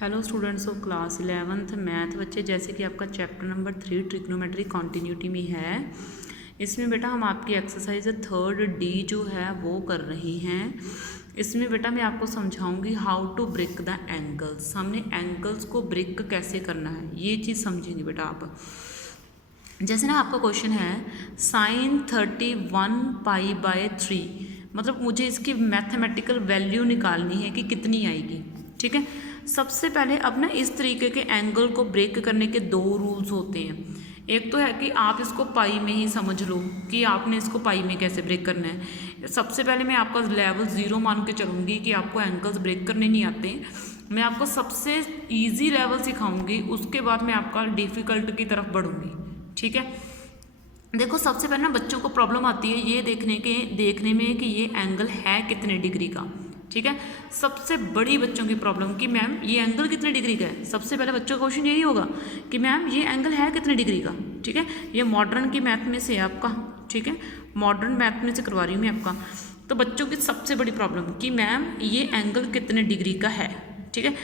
Hello students of class 11th math बच्चे, जैसे कि आपका चैप्टर नंबर 3 ट्रिग्नोमेट्री कॉन्टिन्यूटी में है। इसमें बेटा हम आपकी एक्सरसाइज 3rd D जो है वो कर रही हैं। इसमें बेटा मैं आपको समझाऊंगी how to break the angles. हमने एंगल्स को ब्रेक कैसे करना है ये चीज़ समझेंगे बेटा आप। जैसे ना आपका क्वेश्चन है sin 31 पाई बाय 3, मतलब मुझे इसकी मैथमेटिकल वैल्यू निकालनी है कि कितनी आएगी। ठीक है, सबसे पहले अब ना इस तरीके के एंगल को ब्रेक करने के दो रूल्स होते हैं। एक तो है कि आप इसको पाई में ही समझ लो कि आपने इसको पाई में कैसे ब्रेक करना है। सबसे पहले मैं आपका लेवल 0 मान के चलूँगी कि आपको एंगल्स ब्रेक करने नहीं आते। मैं आपको सबसे ईजी लेवल सिखाऊंगी, उसके बाद मैं आपका डिफ़िकल्ट की तरफ बढ़ूँगी। ठीक है, देखो सबसे पहले ना बच्चों को प्रॉब्लम आती है ये देखने में कि ये एंगल है कितने डिग्री का। ठीक है, सबसे बड़ी बच्चों की प्रॉब्लम कि मैम ये एंगल कितने डिग्री का है। सबसे पहले बच्चों का क्वेश्चन यही होगा कि मैम ये एंगल है कितने डिग्री का। ठीक है, ये मॉडर्न की मैथ में से है आपका। ठीक है, मॉडर्न मैथ में से करवा रही हूँ मैं आपका। तो बच्चों की सबसे बड़ी प्रॉब्लम कि मैम ये एंगल कितने डिग्री का है। ठीक है,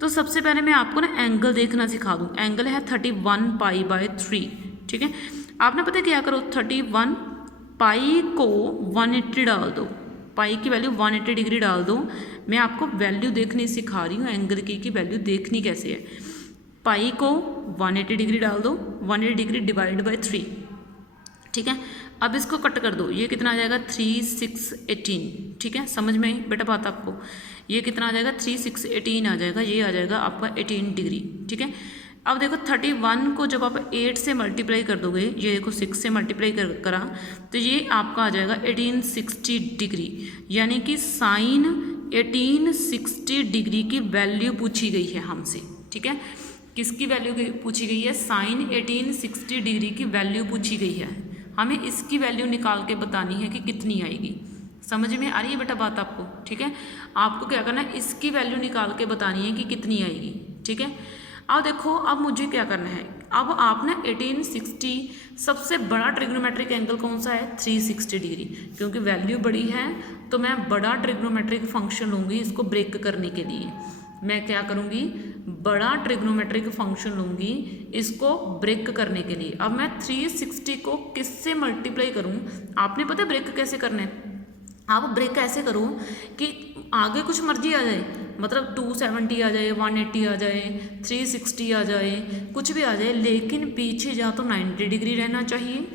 तो सबसे पहले मैं आपको ना एंगल देखना सिखा दूँ। एंगल है 31 पाई बाय 3। ठीक है, आपने पता क्या करो, 31 पाई को 180 डाल दो, पाई की वैल्यू 180 डिग्री डाल दो। मैं आपको वैल्यू देखनी सिखा रही हूँ एंगल की वैल्यू देखनी कैसे है। पाई को 180 डिग्री डाल दो, 180 डिग्री डिवाइड बाय 3। ठीक है, अब इसको कट कर दो, ये कितना आ जाएगा 3 6 18। ठीक है, समझ में आई बेटा बात आपको। ये कितना आ जाएगा 3 6 18 आ जाएगा, ये आ जाएगा आपका 18 डिग्री। ठीक है, अब देखो 31 को जब आप 8 से मल्टीप्लाई कर दोगे, ये देखो 6 से मल्टीप्लाई करा तो ये आपका आ जाएगा 1860 डिग्री। यानी कि साइन 1860 डिग्री की वैल्यू पूछी गई है हमसे। ठीक है, किसकी वैल्यू पूछी गई है, साइन 1860 डिग्री की वैल्यू पूछी गई है। हमें इसकी वैल्यू निकाल के बतानी है कि कितनी आएगी। समझ में आ रही है बेटा बात आपको। ठीक है, आपको क्या करना है, इसकी वैल्यू निकाल के बतानी है कि कितनी आएगी। ठीक है, अब देखो अब मुझे क्या करना है, अब आप ना 1860, सबसे बड़ा ट्रिग्नोमेट्रिक एंगल कौन सा है 360 डिग्री, क्योंकि वैल्यू बड़ी है तो मैं बड़ा ट्रिग्नोमेट्रिक फंक्शन लूँगी इसको ब्रेक करने के लिए। मैं क्या करूँगी, बड़ा ट्रिग्नोमेट्रिक फंक्शन लूँगी इसको ब्रेक करने के लिए। अब मैं 360 को किससे मल्टीप्लाई करूँ, आपने पता ब्रेक कैसे करना है। आप ब्रेक ऐसे करो कि आगे कुछ मर्जी आ जाए, मतलब 270 आ जाए, 180 आ जाए, 360 आ जाए, कुछ भी आ जाए, लेकिन पीछे या तो 90 डिग्री रहना चाहिए,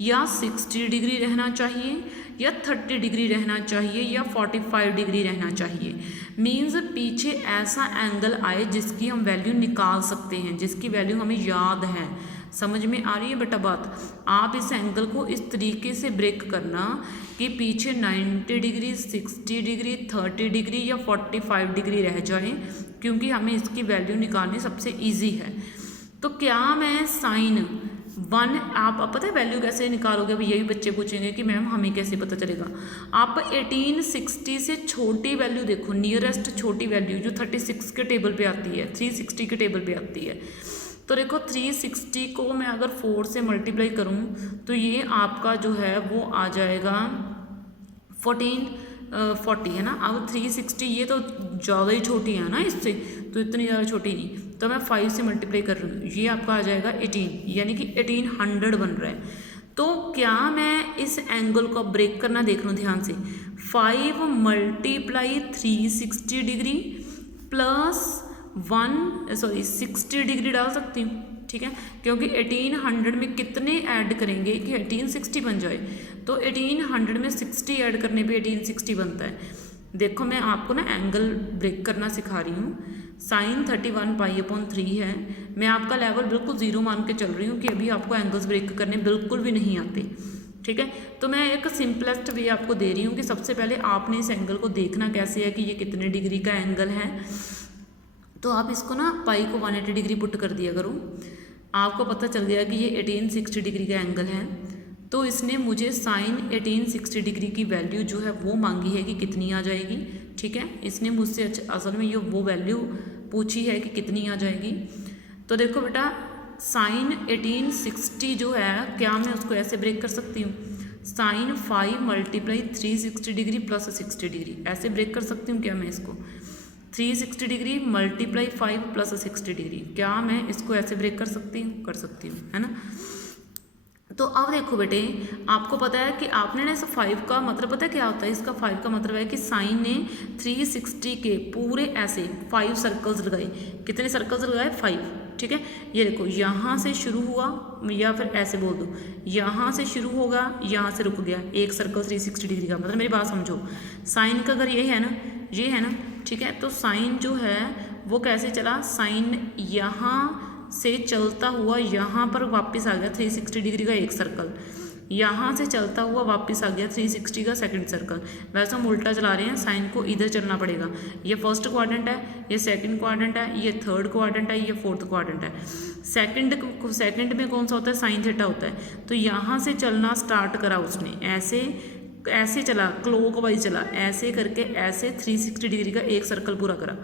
या 60 डिग्री रहना चाहिए, या 30 डिग्री रहना चाहिए, या 45 डिग्री रहना चाहिए। मीन्स पीछे ऐसा एंगल आए जिसकी हम वैल्यू निकाल सकते हैं, जिसकी वैल्यू हमें याद है। समझ में आ रही है बेटा बात। आप इस एंगल को इस तरीके से ब्रेक करना कि पीछे 90 डिग्री, 60 डिग्री, 30 डिग्री या 45 डिग्री रह जाए, क्योंकि हमें इसकी वैल्यू निकालनी सबसे इजी है। तो क्या मैं साइन 1, आप पता है वैल्यू कैसे निकालोगे, अभी यही बच्चे पूछेंगे कि मैम हमें कैसे पता चलेगा। आप 1860 से छोटी वैल्यू देखो, नियरेस्ट छोटी वैल्यू जो 36 के टेबल पे आती है, 360 के टेबल पे आती है। तो देखो 360 को मैं अगर 4 से मल्टीप्लाई करूं तो ये आपका जो है वो आ जाएगा 1440 है ना। अब 360 ये तो ज़्यादा ही छोटी है ना इससे, तो इतनी ज़्यादा छोटी नहीं, तो मैं 5 से मल्टीप्लाई कर रही हूँ, ये आपका आ जाएगा 18, यानी कि 1800 बन रहा है। तो क्या मैं इस एंगल को ब्रेक करना देख लूँ ध्यान से, 5 मल्टीप्लाई 360 डिग्री प्लस 60 डिग्री डाल सकती हूँ। ठीक है, क्योंकि 1800 में कितने ऐड करेंगे कि 1860 बन जाए, तो 1800 में 60 ऐड करने पे 1860 बनता है। देखो मैं आपको ना एंगल ब्रेक करना सिखा रही हूँ। साइन 31 पाई अपॉन 3 है। मैं आपका लेवल बिल्कुल 0 मान के चल रही हूँ कि अभी आपको एंगल्स ब्रेक करने बिल्कुल भी नहीं आते। ठीक है, तो मैं एक सिंपलेस्ट वे आपको दे रही हूँ कि सबसे पहले आपने इस एंगल को देखना कैसे है कि ये कितने डिग्री का एंगल है। तो आप इसको ना पाई को 180 डिग्री पुट कर दिया करो, आपको पता चल गया कि ये 1860 डिग्री का एंगल है। तो इसने मुझे साइन 1860 डिग्री की वैल्यू जो है वो मांगी है कि कितनी आ जाएगी। ठीक है, इसने मुझसे असल में ये वो वैल्यू पूछी है कि कितनी आ जाएगी। तो देखो बेटा साइन 1860 जो है, क्या मैं उसको ऐसे ब्रेक कर सकती हूँ, sine 5 multiply 360 degree plus 60 degree, ऐसे ब्रेक कर सकती हूँ क्या मैं इसको। 360 डिग्री मल्टीप्लाई 5 प्लस 60 डिग्री। क्या मैं इसको ऐसे ब्रेक कर सकती हूँ? कर सकती हूँ, है ना। तो अब देखो बेटे, आपको पता है कि आपने ना इस 5 का मतलब पता है क्या होता है? इसका 5 का मतलब है कि साइन ने 360 के पूरे ऐसे 5 सर्कल्स लगाए। कितने सर्कल्स लगाए? 5, ठीक है। ये देखो, यहाँ से शुरू हुआ, या फिर ऐसे बोल दो, यहाँ से शुरू होगा, यहाँ से रुक गया, एक सर्कल 360 डिग्री का। मतलब मेरी बात समझो, साइन का अगर ये है ना, ये है ना, ठीक है, तो साइन जो है वो कैसे चला? साइन यहाँ से चलता हुआ यहाँ पर वापस आ गया 360 डिग्री का एक सर्कल, यहाँ से चलता हुआ वापस आ गया 360 का सेकंड सर्कल। वैसे हम उल्टा चला रहे हैं, साइन को इधर चलना पड़ेगा। ये फर्स्ट क्वाड्रेंट है, ये सेकंड क्वाड्रेंट है, ये थर्ड क्वाड्रेंट है, ये फोर्थ क्वाड्रेंट है। सेकंड में कौन सा होता है? साइन थीटा होता है। तो यहाँ से चलना स्टार्ट करा उसने, ऐसे चला, क्लॉकवाइज चला, ऐसे करके ऐसे 360 डिग्री का एक सर्कल पूरा करा,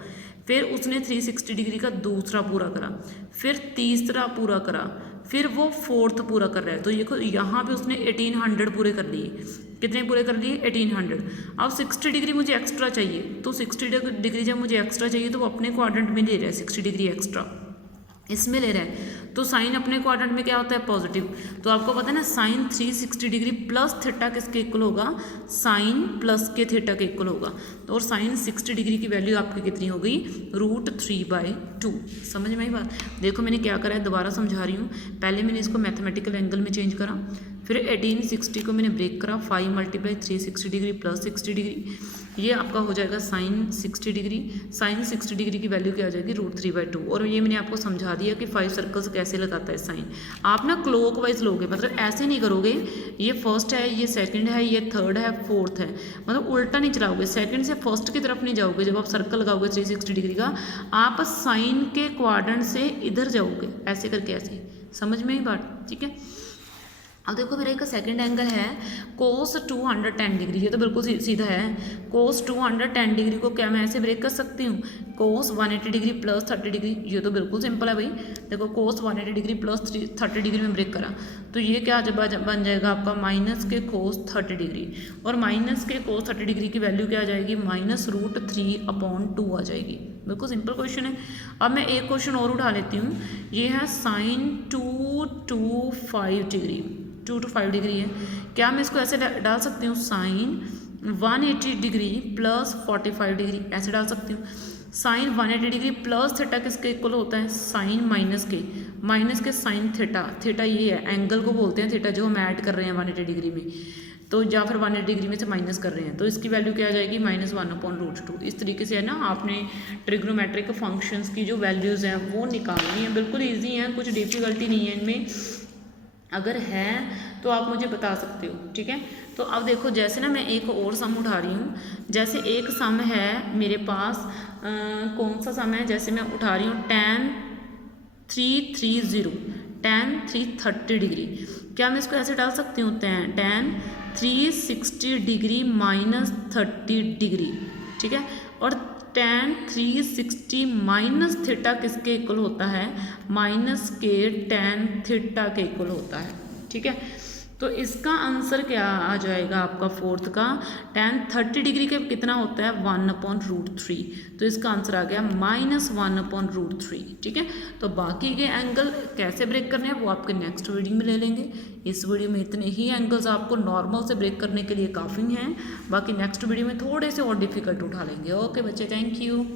फिर उसने 360 डिग्री का दूसरा पूरा करा, फिर तीसरा पूरा करा, फिर वो फोर्थ पूरा कर रहा है। तो देखो यहाँ पे उसने 1800 पूरे कर लिए। कितने पूरे कर लिए? 1800। अब 60 डिग्री मुझे एक्स्ट्रा चाहिए, तो 60 डिग्री जब मुझे एक्स्ट्रा चाहिए तो वो अपने क्वाड्रेंट में ले रहा है 60 डिग्री एक्स्ट्रा, इसमें ले रहा है। तो साइन अपने क्वाड्रेंट में क्या होता है? पॉजिटिव। तो आपको पता है ना, साइन 360 डिग्री प्लस थीटा किसके इक्वल होगा? साइन प्लस के थीटा के इक्वल होगा। तो और साइन 60 डिग्री की वैल्यू आपकी कितनी हो गई? √3/2। समझ में आई बात? देखो मैंने क्या करा है, दोबारा समझा रही हूँ। पहले मैंने इसको मैथमेटिकल एंगल में चेंज करा, फिर 1860 को मैंने ब्रेक करा, 5 × 360 डिग्री प्लस 60 डिग्री, ये आपका हो जाएगा साइन 60 डिग्री। साइन 60 डिग्री की वैल्यू क्या आ जाएगी? √3/2। और ये मैंने आपको समझा दिया कि 5 सर्कल्स कैसे लगाता है साइन। आप ना क्लॉकवाइज लोगे, मतलब ऐसे नहीं करोगे, ये फर्स्ट है, ये सेकंड है, ये थर्ड है, फोर्थ है, मतलब उल्टा नहीं चलाओगे। सेकंड से फर्स्ट की तरफ नहीं जाओगे। जब आप सर्कल लगाओगे 360 डिग्री का, आप साइन के क्वाड्रेंट से इधर जाओगे, ऐसे करके ऐसे। समझ में ही बात? ठीक है। अब देखो मेरा एक सेकंड एंगल है cos 210 डिग्री, ये तो बिल्कुल सीधा है। cos 210 डिग्री को क्या मैं ऐसे ब्रेक कर सकती हूँ? cos 180 डिग्री प्लस 30 डिग्री, ये तो बिल्कुल सिंपल है भाई। देखो cos 180 डिग्री प्लस 30 डिग्री में ब्रेक करा, तो ये क्या जब बन जाएगा आपका माइनस के cos 30 डिग्री। और माइनस के cos 30 डिग्री की वैल्यू क्या आ जाएगी? -√3/2 आ जाएगी। बिल्कुल सिंपल क्वेश्चन है। अब मैं एक क्वेश्चन और उठा लेती हूँ, ये है साइन 225 डिग्री, 2 to 5 डिग्री है। क्या मैं इसको ऐसे डाल सकती हूँ? साइन 180 डिग्री प्लस 45 डिग्री, ऐसे डाल सकती हूँ। साइन 180 डिग्री प्लस थीटा किसके इक्वल होता है? साइन माइनस के साइन थीटा। थीटा ये है, एंगल को बोलते हैं थीटा, जो हम ऐड कर रहे हैं 180 डिग्री में, तो या फिर 180 डिग्री में से माइनस कर रहे हैं, तो इसकी वैल्यू क्या आ जाएगी? -1/√2। इस तरीके से है ना, आपने ट्रिग्नोमेट्रिक फंक्शंस की जो वैल्यूज़ हैं वो निकालनी है। बिल्कुल ईजी है, कुछ डिफिकल्टी नहीं है इनमें। अगर है तो आप मुझे बता सकते हो, ठीक है। तो अब देखो, जैसे ना मैं एक और सम उठा रही हूँ। जैसे एक सम है मेरे पास, कौन सा सम है? जैसे मैं उठा रही हूँ tan 330 डिग्री। क्या मैं इसको ऐसे डाल सकती हूँ? tan 360 डिग्री माइनस 30 डिग्री, ठीक है। और tan 360 माइनस थीटा किसके इक्वल होता है? माइनस के tan थीटा के इक्वल होता है, ठीक है। तो इसका आंसर क्या आ जाएगा आपका फोर्थ का? tan 30 डिग्री के कितना होता है? 1/√3। तो इसका आंसर आ गया -1/√3, ठीक है। तो बाकी के एंगल कैसे ब्रेक करने हैं वो आपके नेक्स्ट वीडियो में ले लेंगे। इस वीडियो में इतने ही एंगल्स आपको नॉर्मल से ब्रेक करने के लिए काफ़ी हैं। बाकी नेक्स्ट वीडियो में थोड़े से और डिफिकल्ट उठा लेंगे। ओके बच्चे, थैंक यू।